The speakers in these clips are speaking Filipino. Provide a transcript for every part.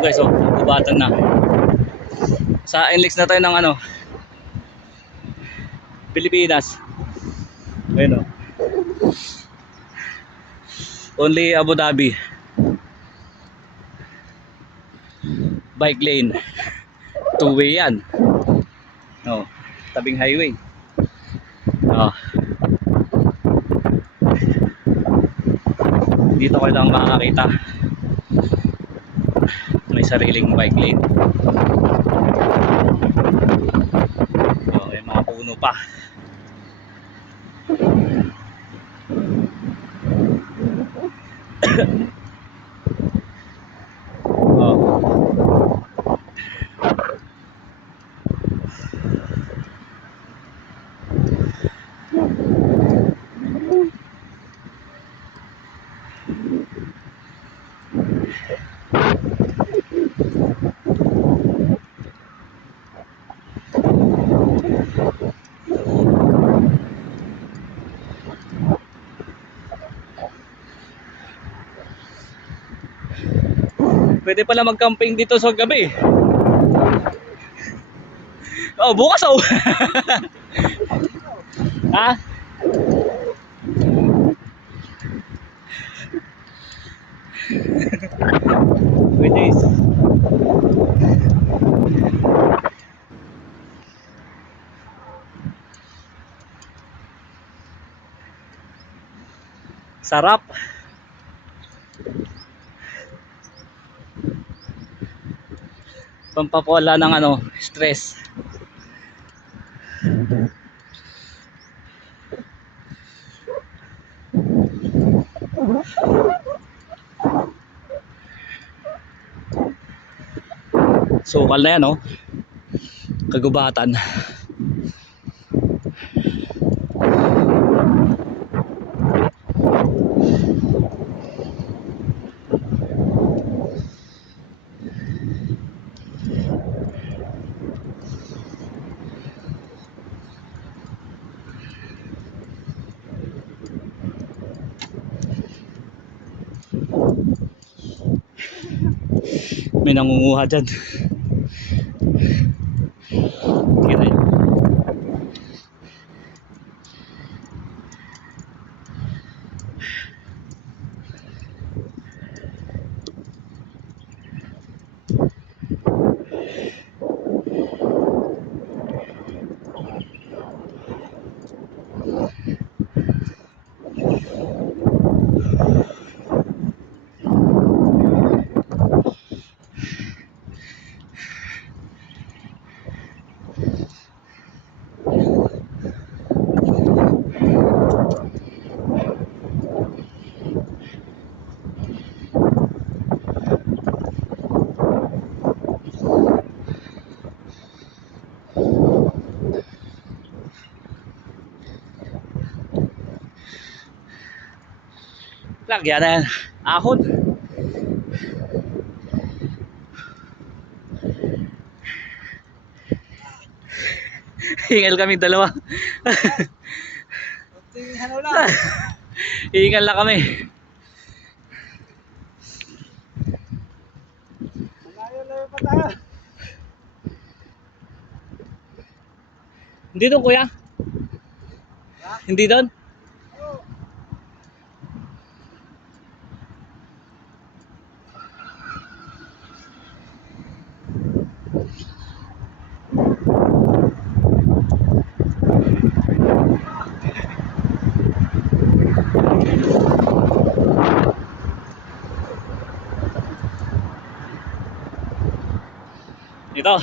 guys, oh, gubatan na. Sa NLEX na tayo ng ano, Pilipinas. Ayun oh. Only Abu Dhabi. Bike lane. Two-way yan. Oh, tabing highway. Oh. Dito ko lang makakita. May sariling bike lane. Oh, may mga puno pa. Oh. Pwede pala mag-camping dito sa gabi. Oh, bukas oh. Ha? Pwede. Sarap. Pampawala ng ano, stress. Sukal na yan oh. Kagubatan. May nangunguha dyan. Kita nyo. Lagyan na yan. Ahon. Hingal kami dalawa. Hingal na kami. Malayo-layo pa tayo. Hindi doon kuya? Hindi doon? Ito.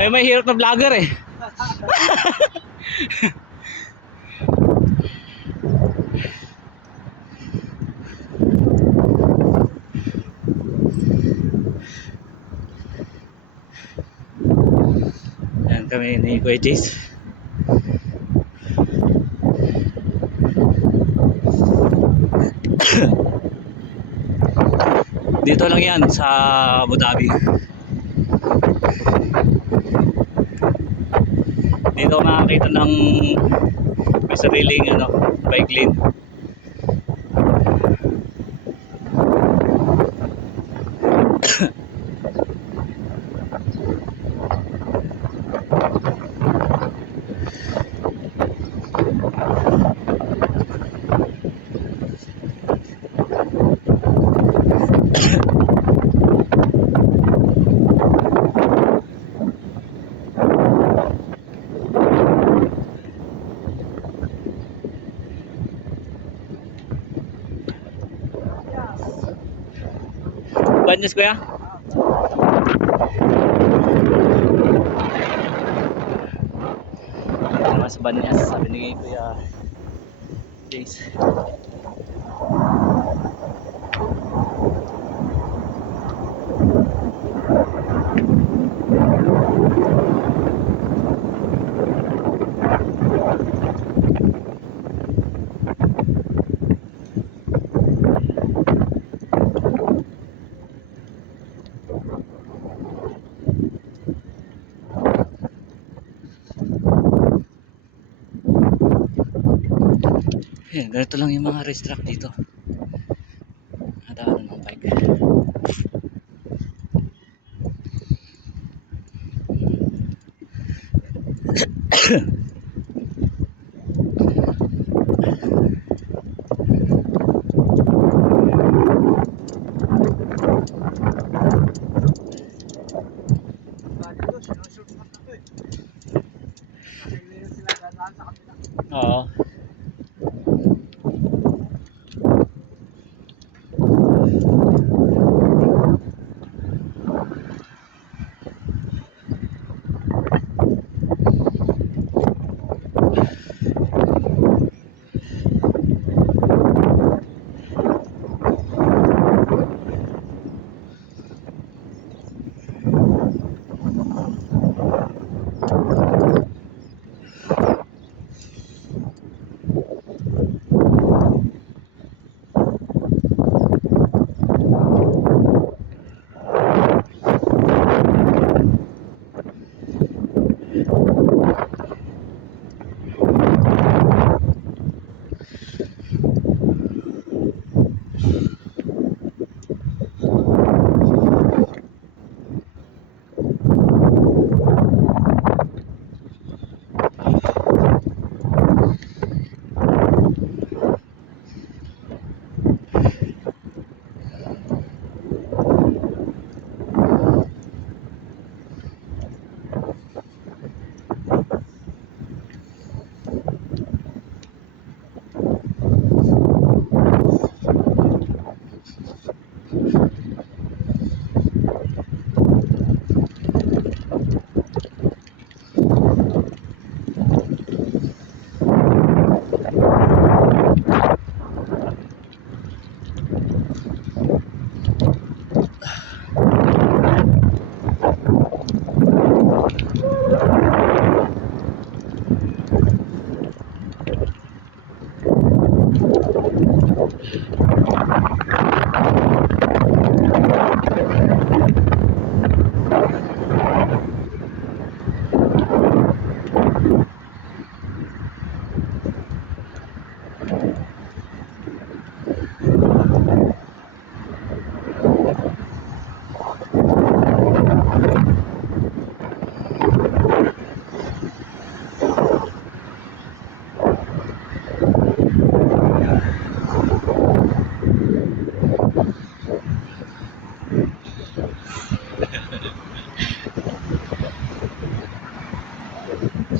Ay, may hirap na vlogger eh. Ayan kami ni Kuya Jace. Dito lang yan sa Abu Dhabi. Dito ako nakakita ng may sariling bike lane. Banyas kuya? Mas Banyas, sabi ni Kuya Jace. Ayan, ganito lang yung mga race track dito. Nadaan ng bike. Dito, sinushortcut na to eh. Kasi hindi sila dadaan sa kapila. Oo.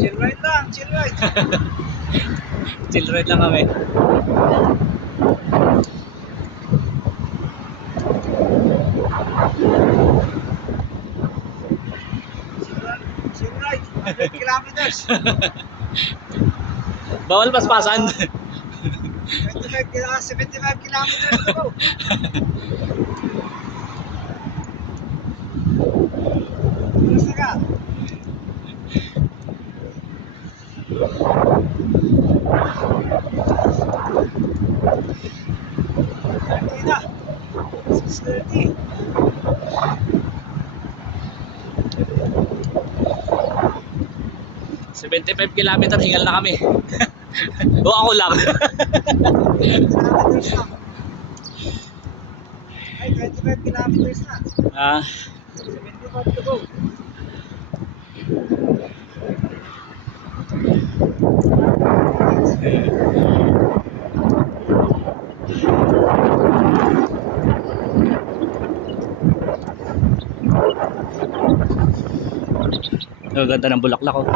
Chill ride lang, chill ride. Chill ride lang kami. kilometers. Bawal paspasan. 75 kilometers to go. Basta ka. Thirty na. 6:30. 75 kilometer, hingal na kami. O ako lang. Kilometers na. Ay, 25 kilometers na. Ah, 75 to go. ang ganda ng bulaklak oh.